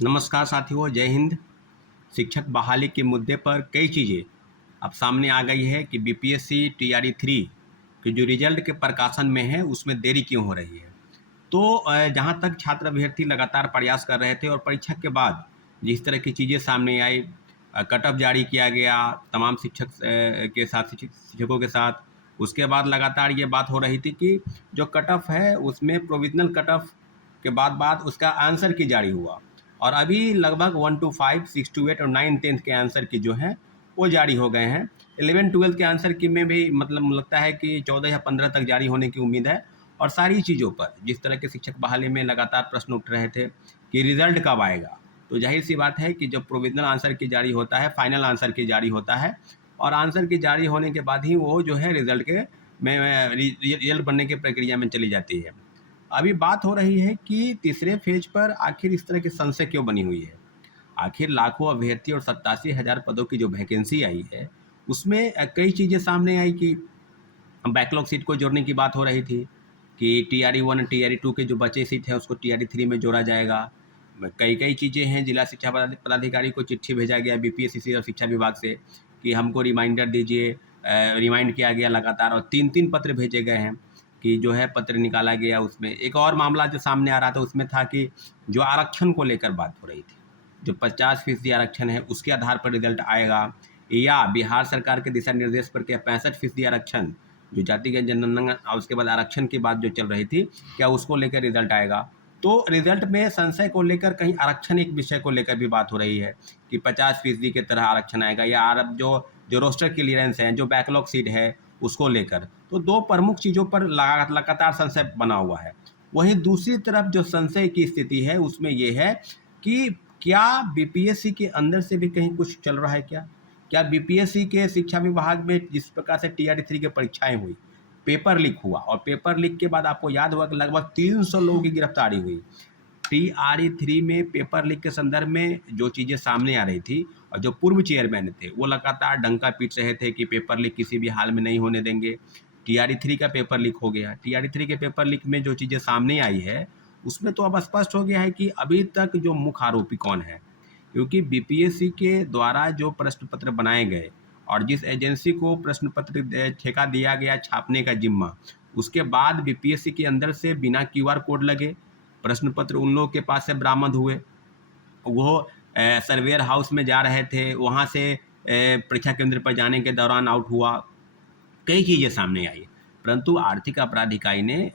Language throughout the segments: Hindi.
नमस्कार साथियों, जय हिंद। शिक्षक बहाली के मुद्दे पर कई चीज़ें अब सामने आ गई है कि बीपीएससी टीआरई 3 के जो रिजल्ट के प्रकाशन में है उसमें देरी क्यों हो रही है। तो जहाँ तक छात्र अभ्यर्थी लगातार प्रयास कर रहे थे और परीक्षा के बाद जिस तरह की चीज़ें सामने आई, कट ऑफ जारी किया गया तमाम के साथ, शिक्षकों के साथ। उसके बाद लगातार ये बात हो रही थी कि जो कट ऑफ है उसमें प्रोविजनल कट ऑफ के बाद उसका आंसर की जारी हुआ और अभी लगभग 1 to 5, 6 to 8 और 9, 10 के आंसर की जो हैं वो जारी हो गए हैं। 11, 12 के आंसर की में भी मतलब लगता है कि 14 या 15 तक जारी होने की उम्मीद है। और सारी चीज़ों पर जिस तरह के शिक्षक बहाली में लगातार प्रश्न उठ रहे थे कि रिजल्ट कब आएगा, तो जाहिर सी बात है कि जब प्रोविजनल आंसर की जारी होता है, फाइनल आंसर की जारी होता है और आंसर की जारी होने के बाद ही वो जो है रिजल्ट के में रिजल्ट बनने की प्रक्रिया में चली जाती है। अभी बात हो रही है कि तीसरे फेज पर आखिर इस तरह की संशय क्यों बनी हुई है। आखिर लाखों अभ्यर्थी और 87,000 पदों की जो वैकेंसी आई है उसमें कई चीज़ें सामने आई कि बैकलॉग सीट को जोड़ने की बात हो रही थी कि टीआरई 1 टीआरई 2 के जो बचे सीट है उसको टीआरई 3 में जोड़ा जाएगा। कई कई चीज़ें हैं, जिला शिक्षा पदाधिकारी को चिट्ठी भेजा गया बीपीएससी और शिक्षा विभाग से कि हमको रिमाइंडर दीजिए। रिमाइंड किया गया लगातार और 3-3 पत्र भेजे गए हैं कि जो है पत्र निकाला गया। उसमें एक और मामला जो सामने आ रहा था उसमें था कि जो आरक्षण को लेकर बात हो रही थी, जो 50% आरक्षण है उसके आधार पर रिजल्ट आएगा या बिहार सरकार के दिशा निर्देश पर क्या 65% आरक्षण जो जातिगत जनगणना और उसके बाद आरक्षण की बात जो चल रही थी, क्या उसको लेकर रिजल्ट आएगा। तो रिजल्ट में संशय को लेकर कहीं आरक्षण एक विषय को लेकर भी बात हो रही है कि 50% की तरह आरक्षण आएगा या अब जो जो रोस्टर क्लियरेंस है, जो बैकलॉग सीट है उसको लेकर। तो दो प्रमुख चीज़ों पर लगातार संशय बना हुआ है। वहीं दूसरी तरफ जो संशय की स्थिति है उसमें ये है कि क्या बीपीएससी के अंदर से भी कहीं कुछ चल रहा है क्या? क्या बीपीएससी के शिक्षा विभाग में जिस प्रकार से टीआरई 3 की परीक्षाएं हुई, पेपर लीक हुआ और पेपर लीक के बाद आपको याद होगा कि लगभग 300 लोगों की गिरफ्तारी हुई। टीआरई 3 में पेपर लीक के संदर्भ में जो चीज़ें सामने आ रही थी और जो पूर्व चेयरमैन थे वो लगातार डंका पीट रहे थे कि पेपर लीक किसी भी हाल में नहीं होने देंगे। टीआरई 3 का पेपर लीक हो गया। टीआरई 3 के पेपर लीक में जो चीज़ें सामने आई है उसमें तो अब स्पष्ट हो गया है कि अभी तक जो मुख्य आरोपी कौन है, क्योंकि बीपीएससी के द्वारा जो प्रश्न पत्र बनाए गए और जिस एजेंसी को प्रश्न पत्र ठेका दिया गया छापने का जिम्मा, उसके बाद बीपीएससी के अंदर से बिना क्यूआर कोड लगे प्रश्न पत्र उन लोगों के पास से बरामद हुए। वो सर्वेयर हाउस में जा रहे थे, वहाँ से परीक्षा केंद्र पर जाने के दौरान आउट हुआ। कई चीज़ें सामने आई, परंतु आर्थिक अपराध इकाई ने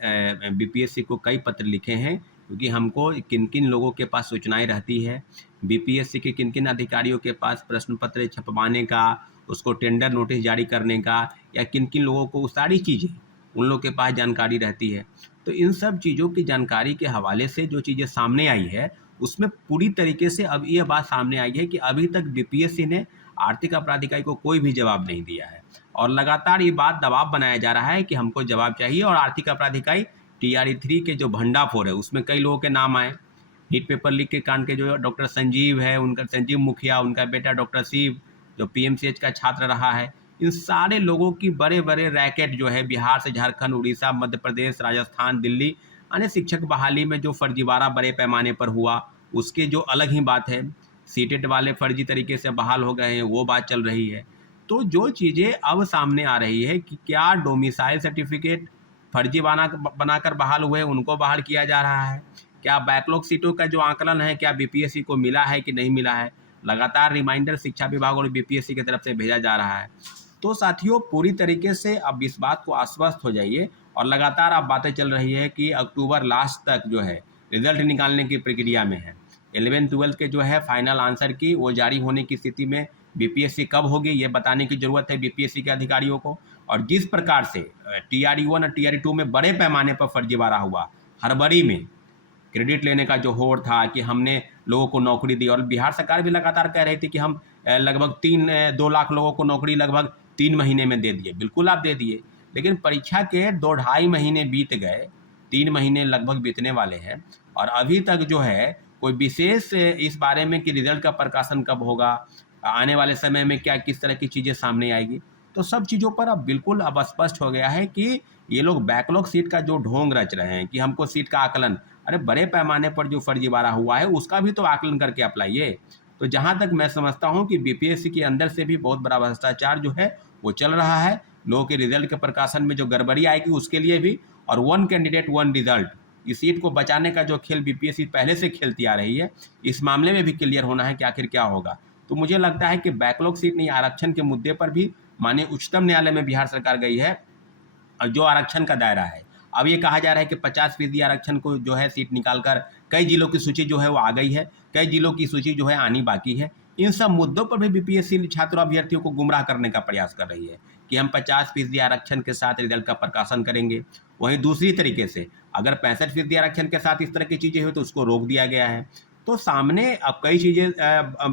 बीपीएससी को कई पत्र लिखे हैं क्योंकि हमको किन किन लोगों के पास सूचनाएं रहती है, बीपीएससी के किन किन अधिकारियों के पास प्रश्न पत्र छपवाने का, उसको टेंडर नोटिस जारी करने का या किन किन लोगों को, सारी चीज़ें उन लोगों के पास जानकारी रहती है। तो इन सब चीज़ों की जानकारी के हवाले से जो चीज़ें सामने आई है उसमें पूरी तरीके से अब ये बात सामने आई है कि अभी तक बीपीएससी ने आर्थिक अपराध इकाई को कोई भी जवाब नहीं दिया है और लगातार ये बात दबाव बनाया जा रहा है कि हमको जवाब चाहिए। और आर्थिक अपराध इकाई टीआरई 3 के जो भंडाफोड़ है उसमें कई लोगों के नाम आए। नीट पेपर लीक के कांड के जो डॉक्टर संजीव है, उनका संजीव मुखिया, उनका बेटा डॉक्टर शिव जो पीएमसीएच का छात्र रहा है, इन सारे लोगों की बड़े बड़े रैकेट जो है बिहार से झारखंड, उड़ीसा, मध्य प्रदेश, राजस्थान, दिल्ली यानी शिक्षक बहाली में जो फर्जीवाड़ा बड़े पैमाने पर हुआ उसके जो अलग ही बात है। सीटेट वाले फर्जी तरीके से बहाल हो गए हैं, वो बात चल रही है। तो जो चीज़ें अब सामने आ रही है कि क्या डोमिसाइल सर्टिफिकेट फर्जी बनाकर बहाल हुए उनको बहाल किया जा रहा है, क्या बैकलॉग सीटों का जो आंकलन है क्या बीपीएससी को मिला है कि नहीं मिला है, लगातार रिमाइंडर शिक्षा विभाग और बीपीएससी की तरफ से भेजा जा रहा है। तो साथियों, पूरी तरीके से अब इस बात को आश्वस्त हो जाइए और लगातार अब बातें चल रही है कि अक्टूबर लास्ट तक जो है रिजल्ट निकालने की प्रक्रिया में है। 11-12 के जो है फाइनल आंसर की वो जारी होने की स्थिति में बीपीएससी कब होगी ये बताने की ज़रूरत है बीपीएससी के अधिकारियों को। और जिस प्रकार से टीआरई 1 और टीआरई 2 में बड़े पैमाने पर फर्जीवाड़ा हुआ, हड़बड़ी में क्रेडिट लेने का जो होड़ था कि हमने लोगों को नौकरी दी और बिहार सरकार भी लगातार कह रही थी कि हम लगभग 2 लाख लोगों को नौकरी लगभग 3 महीने में दे दिए। बिल्कुल आप दे दिए, लेकिन परीक्षा के 2-2.5 महीने बीत गए, 3 महीने लगभग बीतने वाले हैं और अभी तक जो है कोई विशेष इस बारे में कि रिजल्ट का प्रकाशन कब होगा, आने वाले समय में क्या किस तरह की चीज़ें सामने आएगी। तो सब चीज़ों पर अब बिल्कुल अब स्पष्ट हो गया है कि ये लोग बैकलॉग सीट का जो ढोंग रच रहे हैं कि हमको सीट का आकलन, अरे बड़े पैमाने पर जो फर्जीवाड़ा हुआ है उसका भी तो आकलन करके अप्लाइए। तो जहाँ तक मैं समझता हूँ कि बीपीएससी के अंदर से भी बहुत बड़ा भ्रष्टाचार जो है वो चल रहा है। लोगों के रिजल्ट के प्रकाशन में जो गड़बड़ी आएगी उसके लिए भी, और वन कैंडिडेट वन रिजल्ट, इस सीट को बचाने का जो खेल बीपीएससी पहले से खेलती आ रही है, इस मामले में भी क्लियर होना है कि आखिर क्या होगा। तो मुझे लगता है कि बैकलॉग सीट नहीं, आरक्षण के मुद्दे पर भी माननीय उच्चतम न्यायालय में बिहार सरकार गई है। और जो आरक्षण का दायरा है, अब ये कहा जा रहा है कि 50% आरक्षण को जो है सीट निकालकर कई जिलों की सूची जो है वो आ गई है, कई जिलों की सूची जो है आनी बाकी है। इन सब मुद्दों पर भी बीपीएससी छात्र अभ्यर्थियों को गुमराह करने का प्रयास कर रही है कि हम 50% आरक्षण के साथ रिजल्ट का प्रकाशन करेंगे। वहीं दूसरी तरीके से अगर 65% आरक्षण के साथ इस तरह की चीज़ें हुई तो उसको रोक दिया गया है। तो सामने अब कई चीज़ें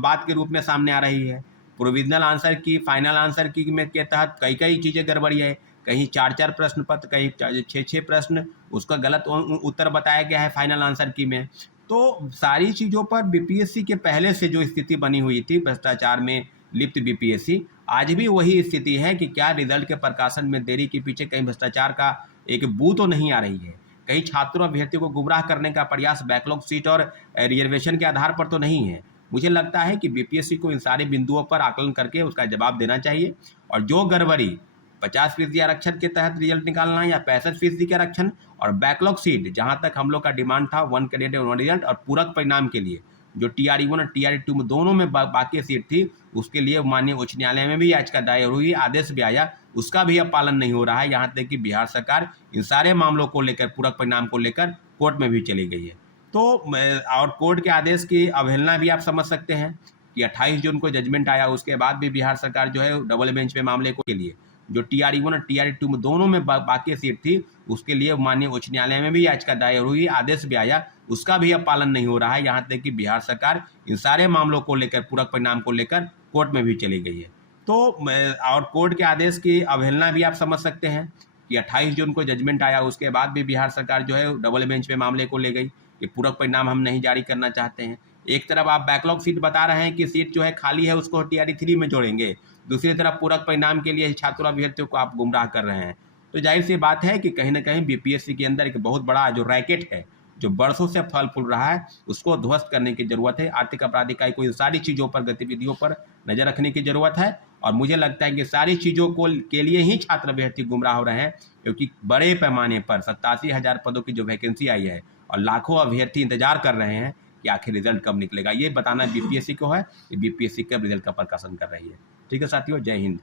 बात के रूप में सामने आ रही है। प्रोविजनल आंसर की, फाइनल आंसर की में के तहत कई कई चीज़ें गड़बड़ी है। कहीं 4-4 प्रश्न पत्र, कहीं 6-6 प्रश्न, उसका गलत उत्तर बताया गया है फाइनल आंसर की में। तो सारी चीज़ों पर बीपीएससी के पहले से जो स्थिति बनी हुई थी भ्रष्टाचार में लिप्त बीपीएससी, आज भी वही स्थिति है कि क्या रिजल्ट के प्रकाशन में देरी के पीछे कहीं भ्रष्टाचार का एक बू तो नहीं आ रही है, कहीं छात्रों अभ्यर्थियों को गुमराह करने का प्रयास बैकलॉग सीट और रिजर्वेशन के आधार पर तो नहीं है। मुझे लगता है कि बीपीएससी को इन सारे बिंदुओं पर आकलन करके उसका जवाब देना चाहिए, और जो गड़बड़ी 50% आरक्षण के तहत रिजल्ट निकालना है या 65% के आरक्षण और बैकलॉग सीट, जहां तक हम लोग का डिमांड था वन कैंडिडेट वन रिजल्ट और पूरक परिणाम के लिए जो TRE 1 और TRE 2 में दोनों में बाकी सीट थी, उसके लिए माननीय उच्च न्यायालय में भी याचिका दायर हुई, आदेश भी आया, उसका भी अब पालन नहीं हो रहा है। यहाँ तक कि बिहार सरकार इन सारे मामलों को लेकर, पूरक परिणाम को लेकर कोर्ट में भी चली गई है। तो और कोर्ट के आदेश की अवहेलना भी आप समझ सकते हैं कि 28 जून को जजमेंट आया, उसके बाद भी बिहार सरकार जो है डबल बेंच पे मामले को के लिए जो TRE 1 और TRE 2 में दोनों में बाकी सीट थी, उसके लिए माननीय उच्च न्यायालय में भी याचिका दायर हुई, आदेश भी आया, उसका भी अब पालन नहीं हो रहा है। यहाँ तक कि बिहार सरकार इन सारे मामलों को लेकर, पूरक परिणाम को लेकर कोर्ट में भी चली गई है। तो और कोर्ट के आदेश की अवहेलना भी आप समझ सकते हैं कि 28 जून को जजमेंट आया, उसके बाद भी बिहार सरकार जो है डबल बेंच पे मामले को ले गई कि पूरक परिणाम हम नहीं जारी करना चाहते हैं। एक तरफ आप बैकलॉग सीट बता रहे हैं कि सीट जो है खाली है उसको TRE 3 में जोड़ेंगे, दूसरी तरफ पूरक परिणाम के लिए छात्रों अभ्यर्थियों को आप गुमराह कर रहे हैं। तो जाहिर सी बात है कि कहीं ना कहीं बीपीएससी के अंदर एक बहुत बड़ा जो रैकेट है, जो बरसों से फल फूल रहा है, उसको ध्वस्त करने की जरूरत है। आर्थिक अपराध इकाई को इन सारी चीज़ों पर, गतिविधियों पर नजर रखने की जरूरत है। और मुझे लगता है कि सारी चीज़ों को के लिए ही छात्र अभ्यर्थी गुमराह हो रहे हैं, क्योंकि बड़े पैमाने पर 87,000 पदों की जो वैकेंसी आई है और लाखों अभ्यर्थी इंतजार कर रहे हैं कि आखिर रिजल्ट कब निकलेगा। ये बताना बीपीएससी को है कि बीपीएससी कब रिजल्ट का प्रकाशन कर रही है। ठीक है साथियों, जय हिंद।